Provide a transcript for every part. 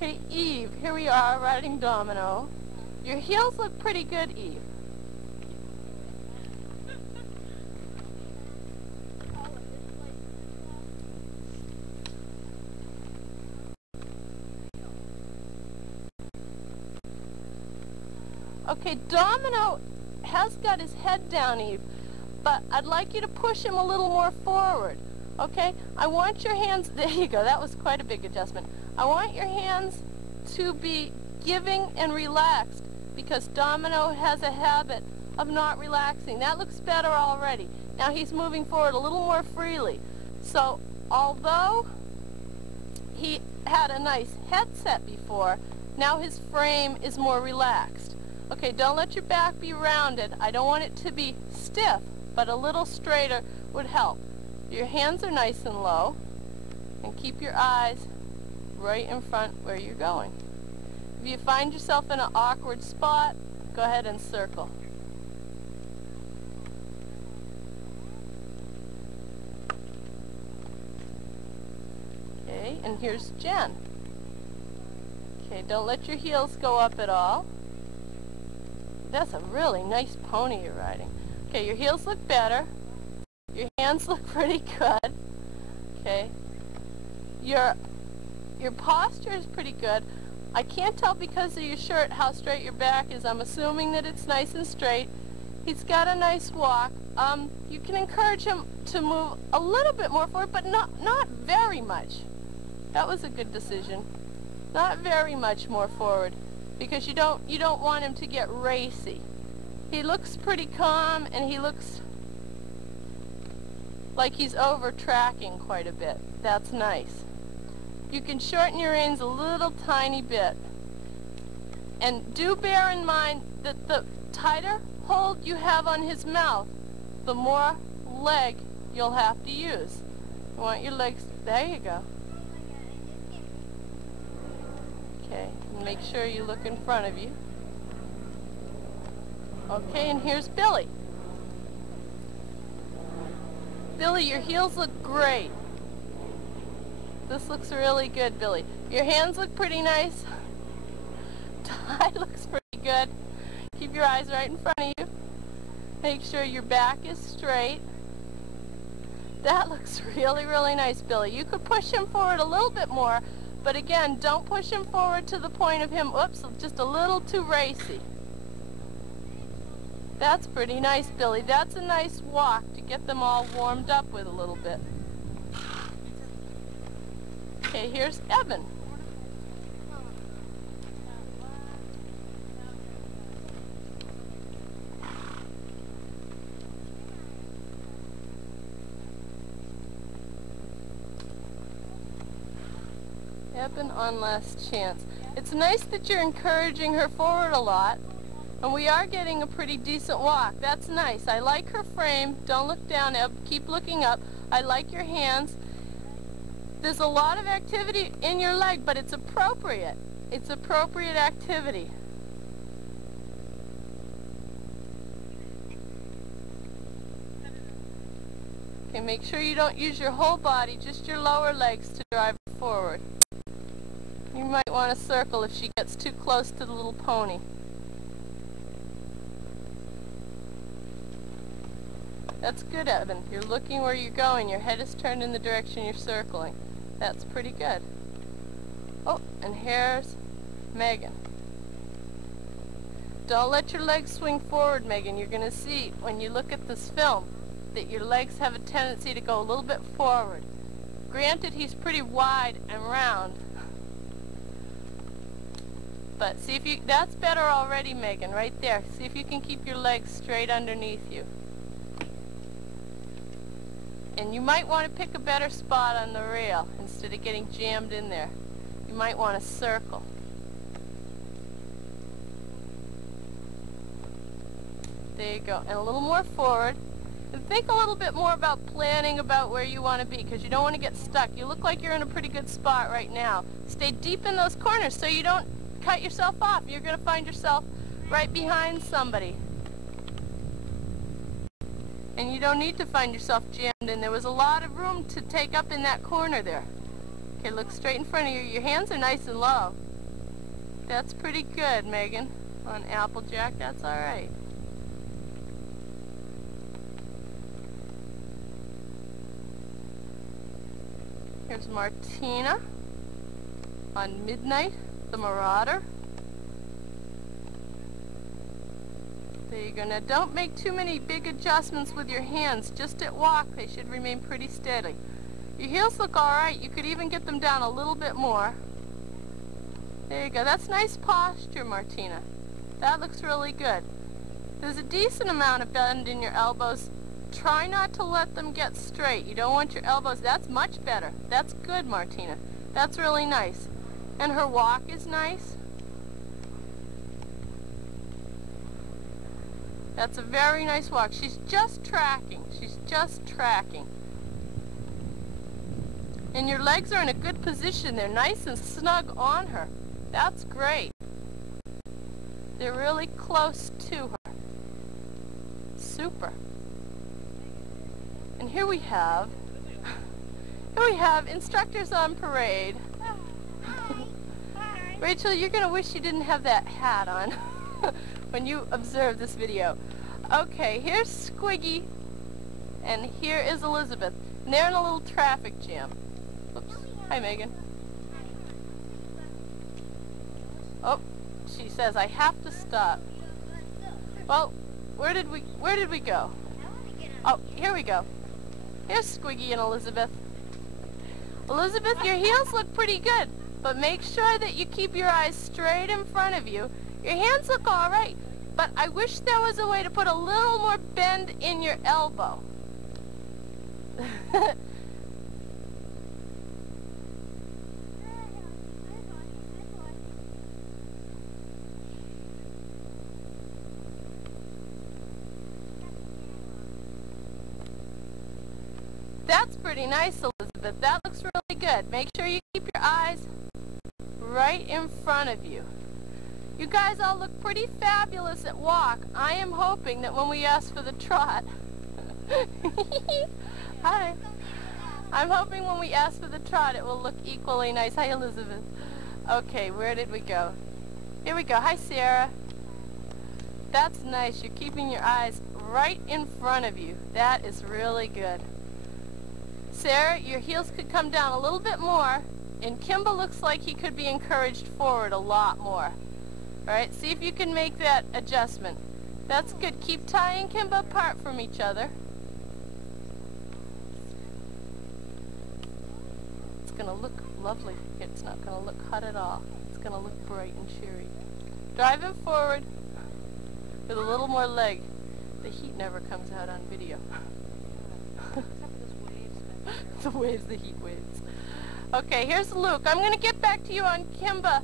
Okay, Eve, here we are riding Domino. Your heels look pretty good, Eve. Okay, Domino has got his head down, Eve, but I'd like you to push him a little more forward. Okay, I want your hands, there you go, that was quite a big adjustment. I want your hands to be giving and relaxed because Domino has a habit of not relaxing. That looks better already. Now he's moving forward a little more freely. So although he had a nice headset before, now his frame is more relaxed. Okay, don't let your back be rounded. I don't want it to be stiff, but a little straighter would help. Your hands are nice and low, and keep your eyes right in front where you're going. If you find yourself in an awkward spot, go ahead and circle. Okay, and here's Jen. Okay, don't let your heels go up at all. That's a really nice pony you're riding. Okay, your heels look better. Your hands look pretty good. Okay. Your posture is pretty good. I can't tell because of your shirt how straight your back is. I'm assuming that it's nice and straight. He's got a nice walk. You can encourage him to move a little bit more forward, but not very much. That was a good decision. Not very much more forward, because you don't want him to get racy. He looks pretty calm, and he looks like he's over tracking quite a bit. That's nice. You can shorten your reins a little tiny bit. And do bear in mind that the tighter hold you have on his mouth, the more leg you'll have to use. You want your legs, there you go. Okay, make sure you look in front of you. Okay, and here's Billy. Billy, your heels look great. This looks really good, Billy. Your hands look pretty nice. Tie looks pretty good. Keep your eyes right in front of you. Make sure your back is straight. That looks really, really nice, Billy. You could push him forward a little bit more, but again, don't push him forward to the point of him, oops, just a little too racy. That's pretty nice, Billy. That's a nice walk to get them all warmed up with a little bit. Okay, here's Evan. Evan on Last Chance. It's nice that you're encouraging her forward a lot, and we are getting a pretty decent walk. That's nice. I like her frame. Don't look down, Eb. Keep looking up. I like your hands. There's a lot of activity in your leg, but it's appropriate. It's appropriate activity. Okay, make sure you don't use your whole body, just your lower legs to drive forward. You might want to circle if she gets too close to the little pony. That's good, Evan. You're looking where you're going. Your head is turned in the direction you're circling. That's pretty good. Oh, and here's Megan. Don't let your legs swing forward, Megan. You're going to see when you look at this film that your legs have a tendency to go a little bit forward. Granted, he's pretty wide and round. But see if you, that's better already, Megan, right there. See if you can keep your legs straight underneath you. And you might want to pick a better spot on the rail instead of getting jammed in there. You might want to circle. There you go. And a little more forward. And think a little bit more about planning about where you want to be, because you don't want to get stuck. You look like you're in a pretty good spot right now. Stay deep in those corners so you don't cut yourself off. You're going to find yourself right behind somebody. And you don't need to find yourself jammed in. There was a lot of room to take up in that corner there. Okay, look straight in front of you. Your hands are nice and low. That's pretty good, Megan. On Applejack, that's all right. Here's Martina on Midnight, the Marauder. There you go. Now don't make too many big adjustments with your hands. Just at walk, they should remain pretty steady. Your heels look all right. You could even get them down a little bit more. There you go. That's nice posture, Martina. That looks really good. There's a decent amount of bend in your elbows. Try not to let them get straight. You don't want your elbows. That's much better. That's good, Martina. That's really nice. And her walk is nice. That's a very nice walk. She's just tracking. She's just tracking. And your legs are in a good position. They're nice and snug on her. That's great. They're really close to her. Super. And here we have instructors on parade. Rachel, you're going to wish you didn't have that hat on when you observe this video. Okay, here's Squiggy, and here is Elizabeth. And they're in a little traffic jam. Oops. Hi, Megan. Oh, she says I have to stop. Well, where did we go? Oh, here we go. Here's Squiggy and Elizabeth. Elizabeth, your heels look pretty good, but make sure that you keep your eyes straight in front of you. Your hands look all right, but I wish there was a way to put a little more bend in your elbow. That's pretty nice, Elizabeth. That looks really good. Make sure you keep your eyes right in front of you. You guys all look pretty fabulous at walk. I am hoping that when we ask for the trot... Hi. I'm hoping when we ask for the trot it will look equally nice. Hi, Elizabeth. Okay, where did we go? Here we go. Hi, Sarah. That's nice. You're keeping your eyes right in front of you. That is really good. Sarah, your heels could come down a little bit more, and Kimba looks like he could be encouraged forward a lot more. Alright, see if you can make that adjustment. That's good. Keep tying Kimba apart from each other. It's going to look lovely. It's not going to look hot at all. It's going to look bright and cheery. Drive him forward with a little more leg. The heat never comes out on video. The waves, the heat waves. Okay, here's Luke. I'm going to get back to you on Kimba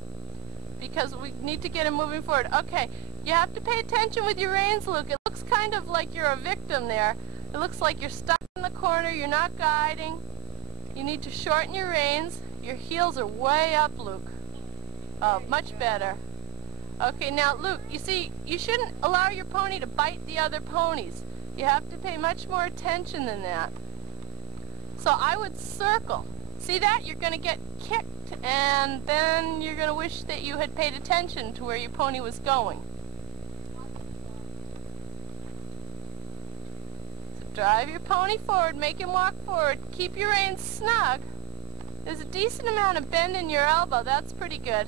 because we need to get him moving forward. Okay, you have to pay attention with your reins, Luke. It looks kind of like you're a victim there. It looks like you're stuck in the corner. You're not guiding. You need to shorten your reins. Your heels are way up, Luke. Oh, much better. Okay, now, Luke, you see, you shouldn't allow your pony to bite the other ponies. You have to pay much more attention than that. So I would circle. See that? You're going to get kicked, and then you're going to wish that you had paid attention to where your pony was going. So drive your pony forward, make him walk forward, keep your reins snug. There's a decent amount of bend in your elbow. That's pretty good.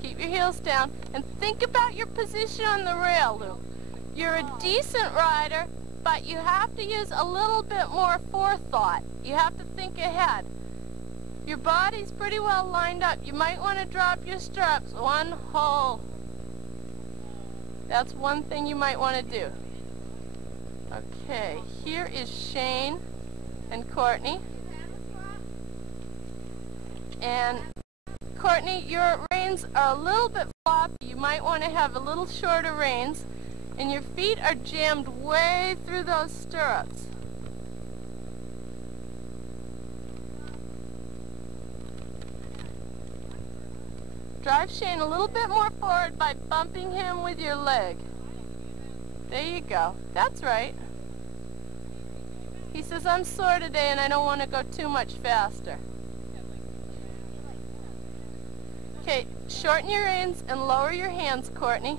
Keep your heels down, and think about your position on the rail, Luke. You're a decent rider, but you have to use a little bit more forethought. You have to think ahead. Your body's pretty well lined up. You might want to drop your stirrups one hole. That's one thing you might want to do. Okay, here is Shane and Courtney. And Courtney, your reins are a little bit floppy. You might want to have a little shorter reins. And your feet are jammed way through those stirrups. Drive Shane a little bit more forward by bumping him with your leg. There you go. That's right. He says, I'm sore today and I don't want to go too much faster. Okay, shorten your reins and lower your hands, Courtney.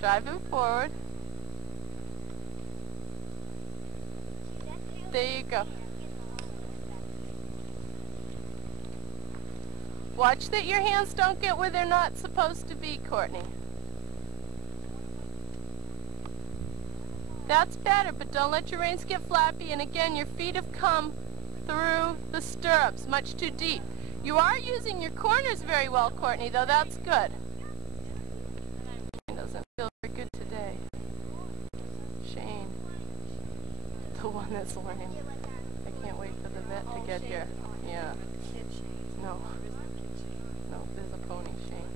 Drive him forward. There you go. Watch that your hands don't get where they're not supposed to be, Courtney. That's better, but don't let your reins get flappy. And again, your feet have come through the stirrups much too deep. You are using your corners very well, Courtney, though. That's good. It doesn't feel very good today. Shane. The one that's learning. I can't wait for the vet to get here. Yeah. No. No, there's a pony, Shane.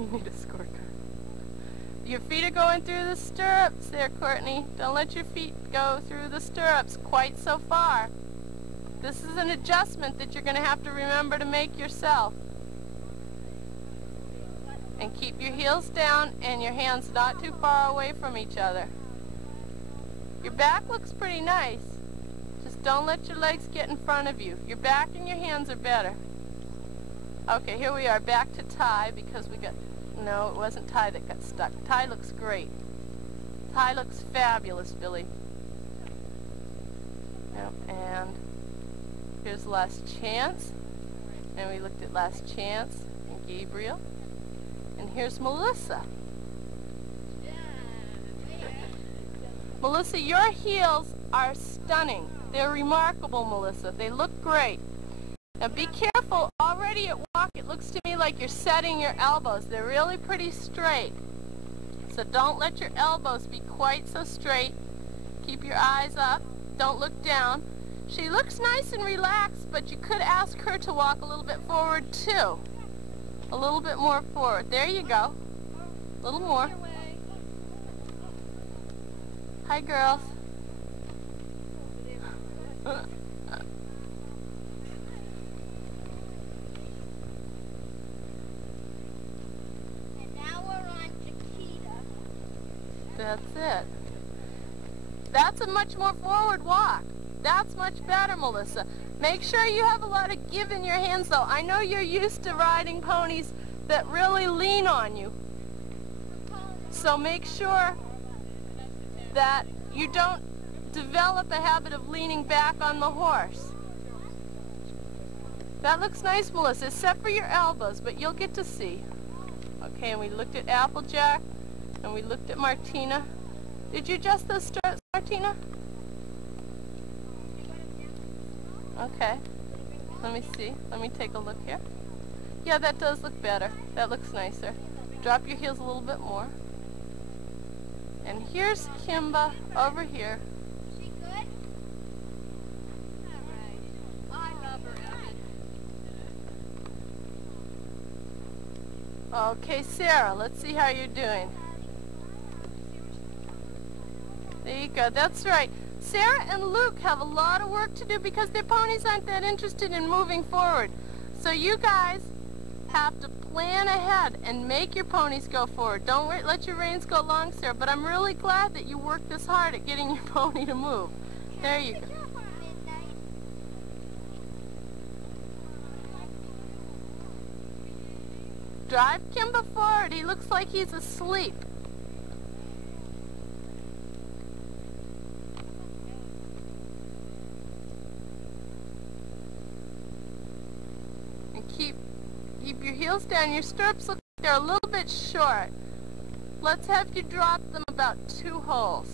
You need a scorecard. Your feet are going through the stirrups there, Courtney. Don't let your feet go through the stirrups quite so far. This is an adjustment that you're going to have to remember to make yourself. And keep your heels down and your hands not too far away from each other. Your back looks pretty nice. Just don't let your legs get in front of you. Your back and your hands are better. Okay, here we are, back to tie because we got... No, it wasn't tie that got stuck. Tie looks great. Tie looks fabulous, Billy. Yep, and here's Last Chance. And we looked at Last Chance and Gabriel. And here's Melissa. Melissa, your heels are stunning. They're remarkable, Melissa. They look great. Now be careful. Already at walk, it looks to me like you're setting your elbows. They're really pretty straight. So don't let your elbows be quite so straight. Keep your eyes up. Don't look down. She looks nice and relaxed, but you could ask her to walk a little bit forward too. A little bit more forward. There you go. A little more. Hi, girls. That's it. That's a much more forward walk. That's much better, Melissa. Make sure you have a lot of give in your hands, though. I know you're used to riding ponies that really lean on you. So make sure that you don't develop a habit of leaning back on the horse. That looks nice, Melissa, except for your elbows, but you'll get to see. Okay, and we looked at Applejack. And we looked at Martina. Did you adjust those stirrups, Martina? Okay. Let me see. Let me take a look here. Yeah, that does look better. That looks nicer. Drop your heels a little bit more. And here's Kimba over here. Is she good? All right. I love her. Okay, Sarah, let's see how you're doing. There you go. That's right. Sarah and Luke have a lot of work to do because their ponies aren't that interested in moving forward. So you guys have to plan ahead and make your ponies go forward. Don't let your reins go long, Sarah, but I'm really glad that you worked this hard at getting your pony to move. There you go. Drive Kimba forward. He looks like he's asleep. Keep your heels down. Your stirrups look like they're a little bit short. Let's have you drop them about 2 holes.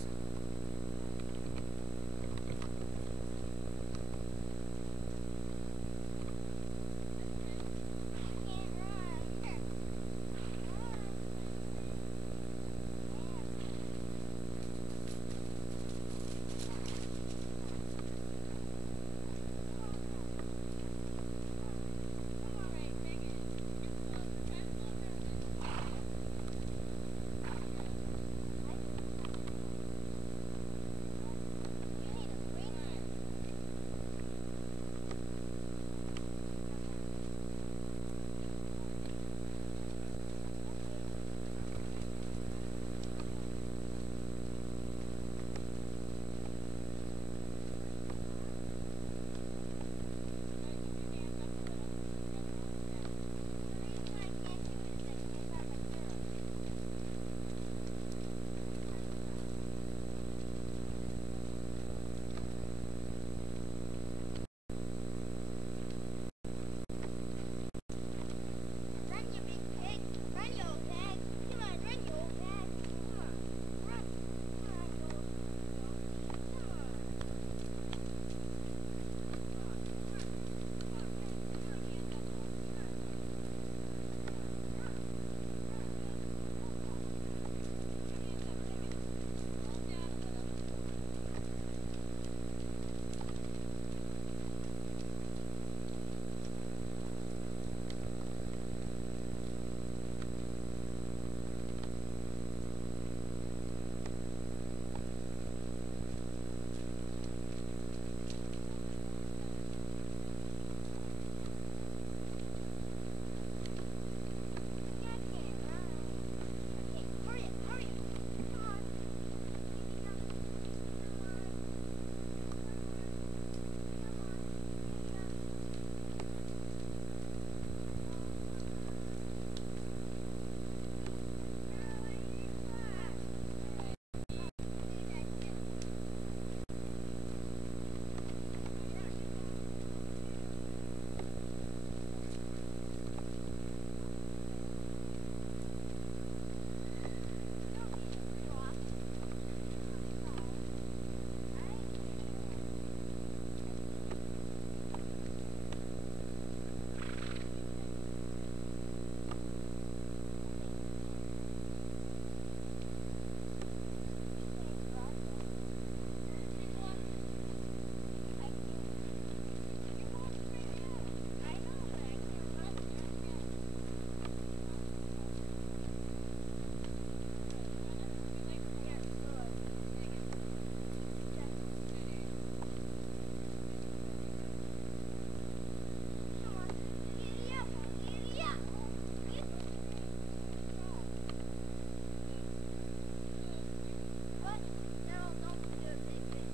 What? No, don't do a big thing.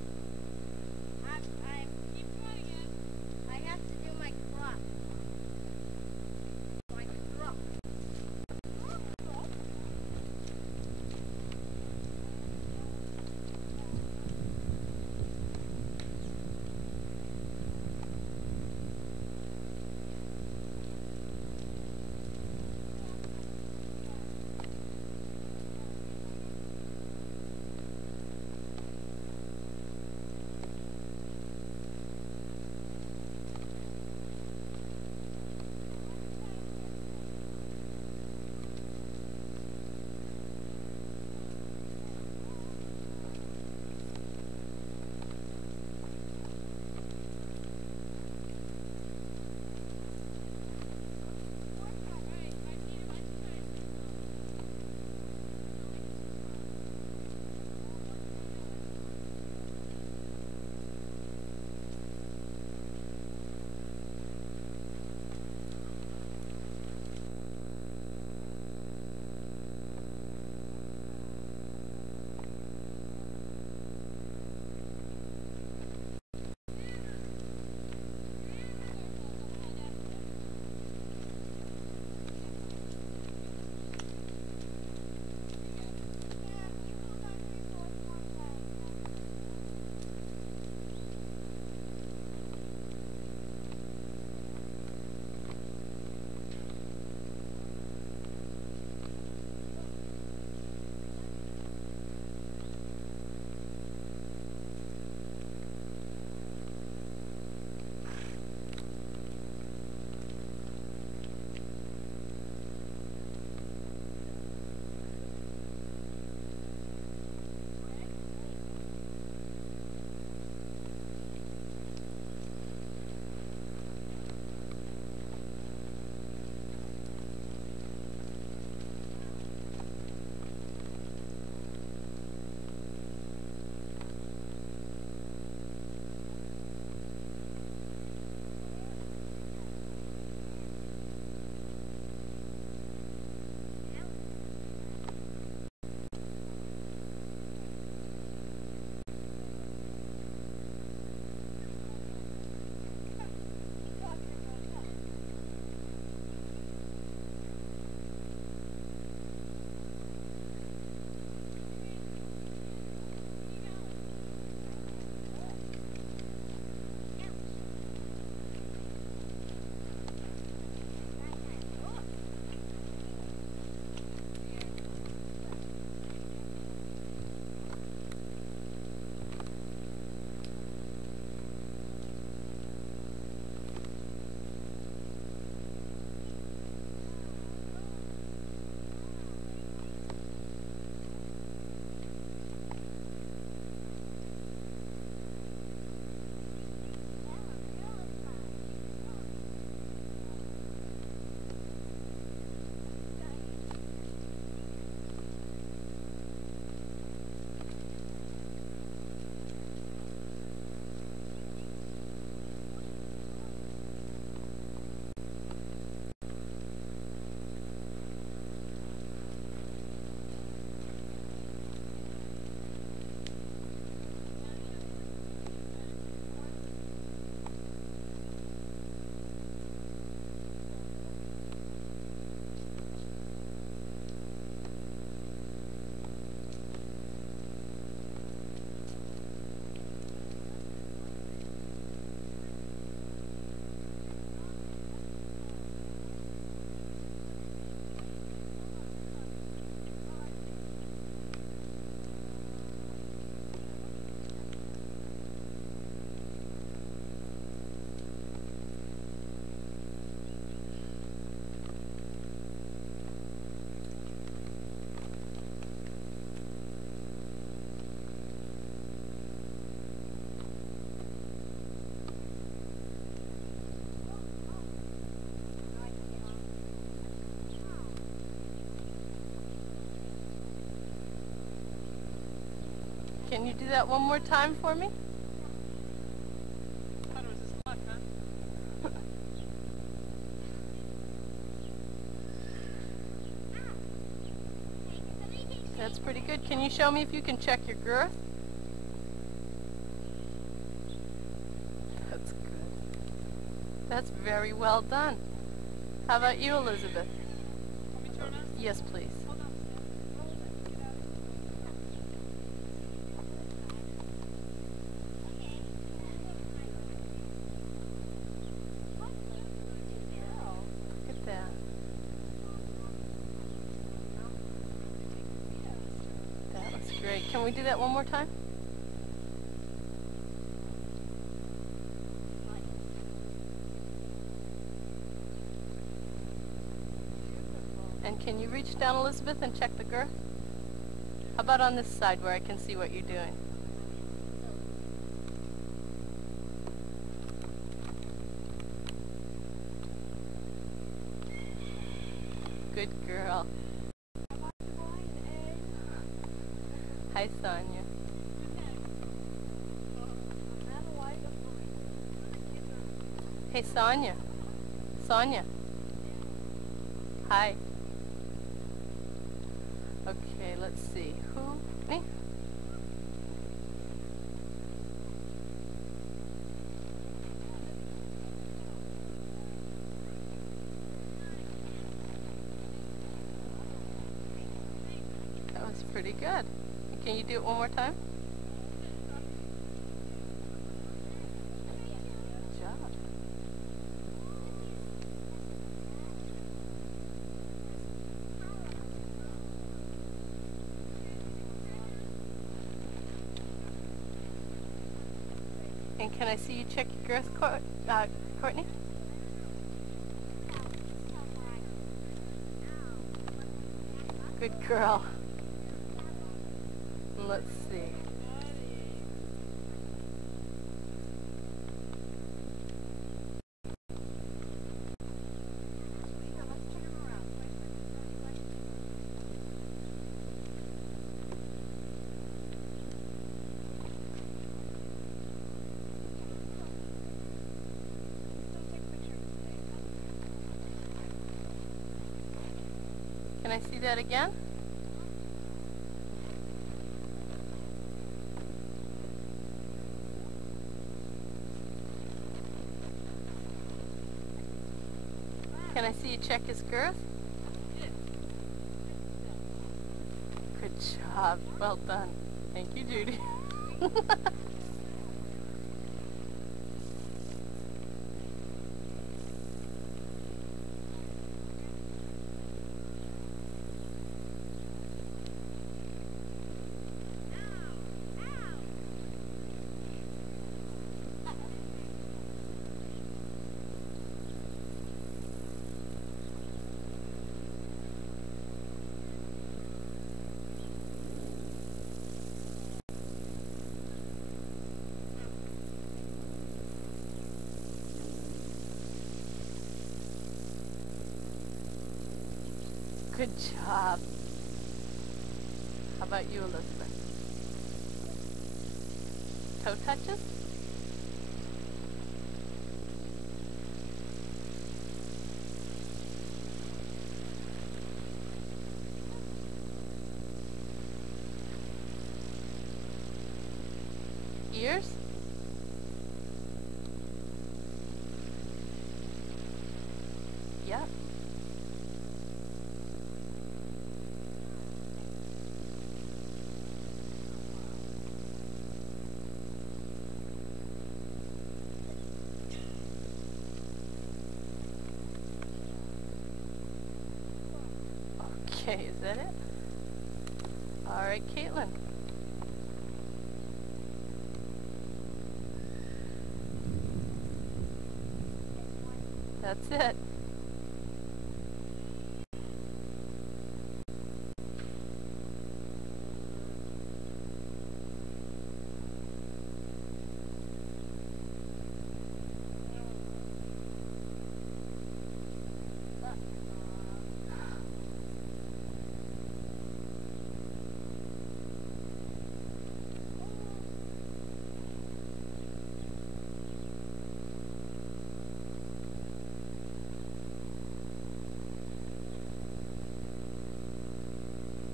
Keep trying it. I have to do my crop. My crop. Can you do that one more time for me? Thought it was his luck, huh? That's pretty good. Can you show me if you can check your girth? That's good. That's very well done. How about you, Elizabeth? Want me to turn on? Yes, please. Hold on, Steph. Hold it. Get out of Look at that. That looks great. Can we do that one more time? And can you reach down, Elizabeth, and check the girth? How about on this side where I can see what you're doing? Good girl. Hi, Sonia. Hey, Sonia. Sonia. Hi. Okay, let's see. Who? Me? That was pretty good. Can you do it one more time? Good job. And can I see you check your girth, Courtney? Good girl. Let's see. Can I see that again? Can I see you check his girth? Good job. Well done. Thank you, Judy. Good job. How about you, Elizabeth? Toe touches? Ears? Yep. Okay, is that it? All right, Caitlin. That's it.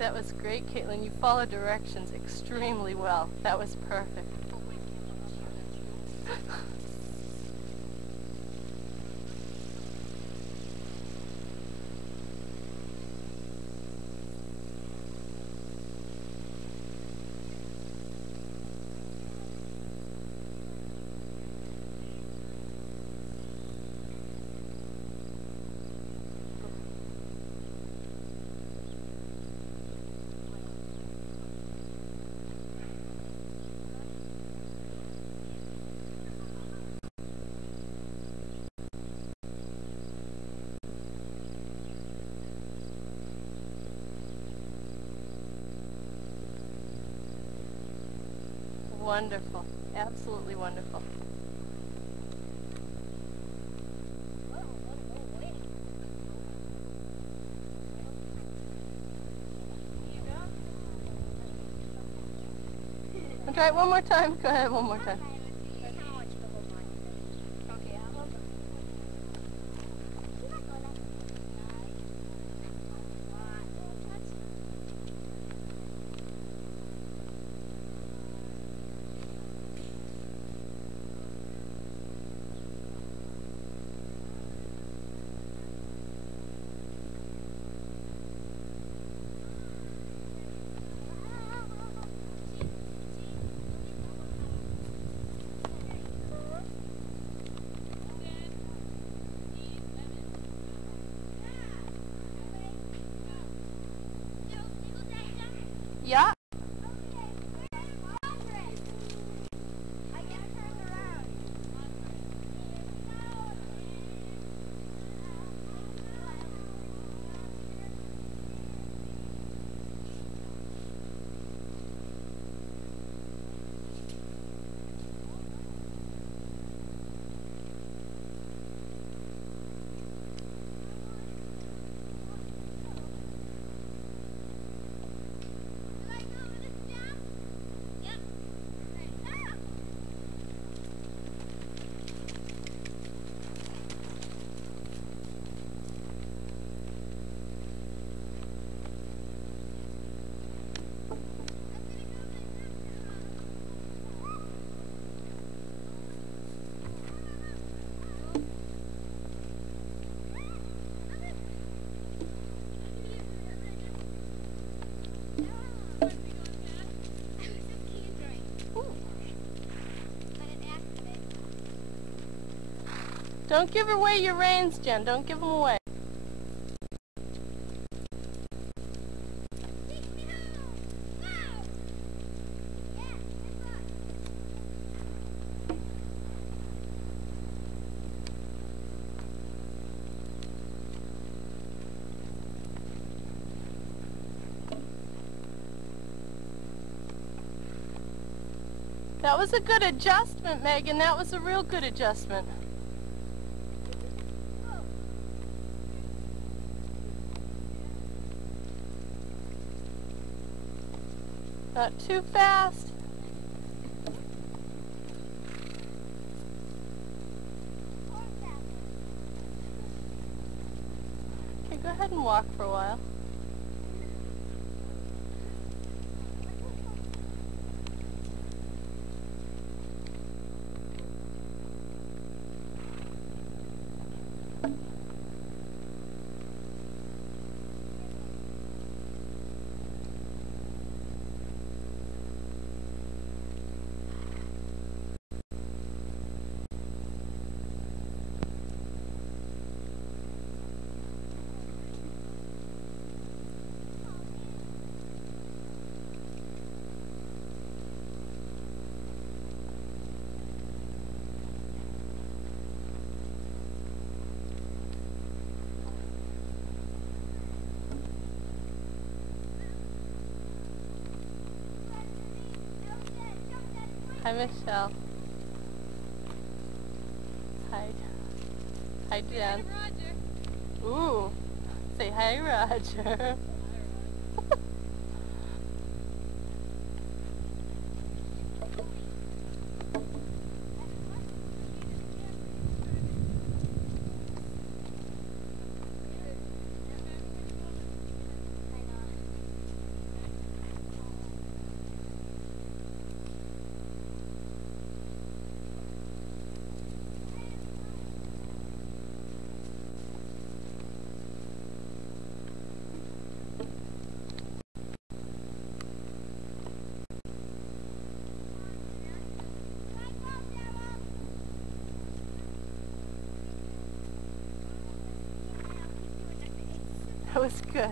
That was great, Caitlin. You followed directions extremely well. That was perfect. Wonderful. Absolutely wonderful. I'll try it one more time. Go ahead, one more time. Yeah. Don't give away your reins, Jen. Don't give them away. That was a good adjustment, Megan. That was a real good adjustment. Not too fast. Okay, go ahead and walk for a while. Hi, Michelle. Hi. Hi, Jen. Roger. Ooh. Say hi, Roger. was good.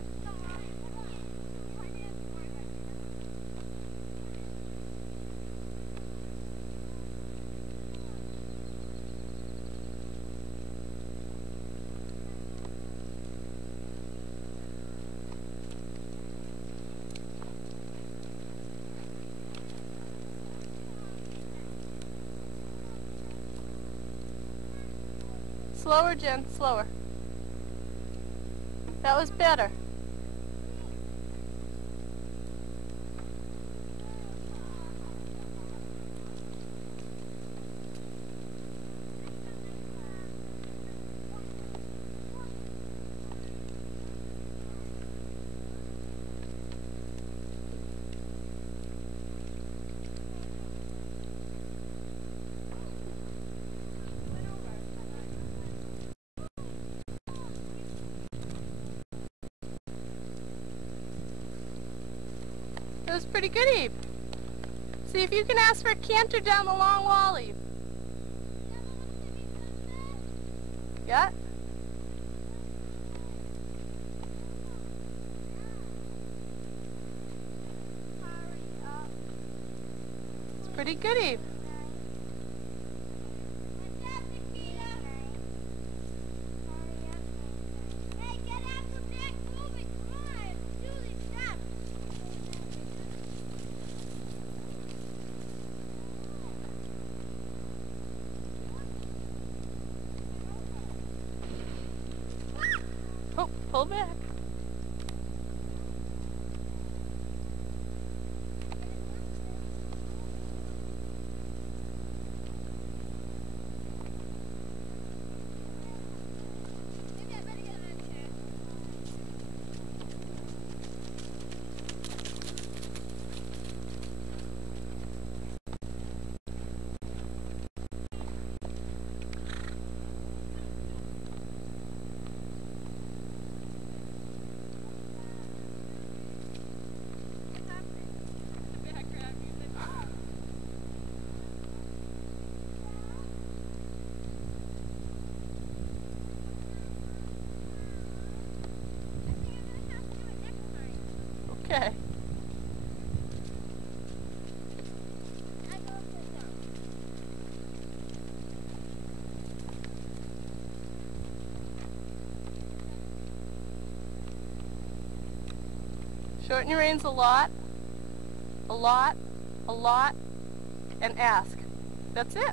Slower, Jen, slower. That was better. It was pretty good, Eve. See if you can ask for a canter down the long wall, Eve. Yeah? It's pretty good, Eve. Oh, pull back. Okay. Shorten your reins a lot, and ask. That's it.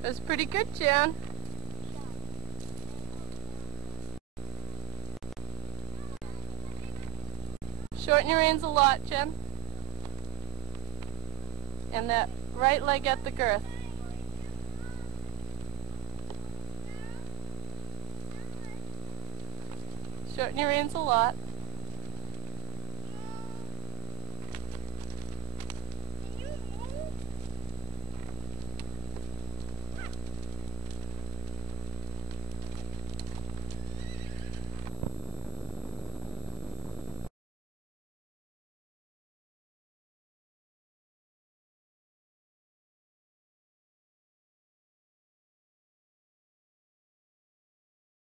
That was pretty good, Jan. Shorten your reins a lot, Jen. And that right leg at the girth. Shorten your reins a lot.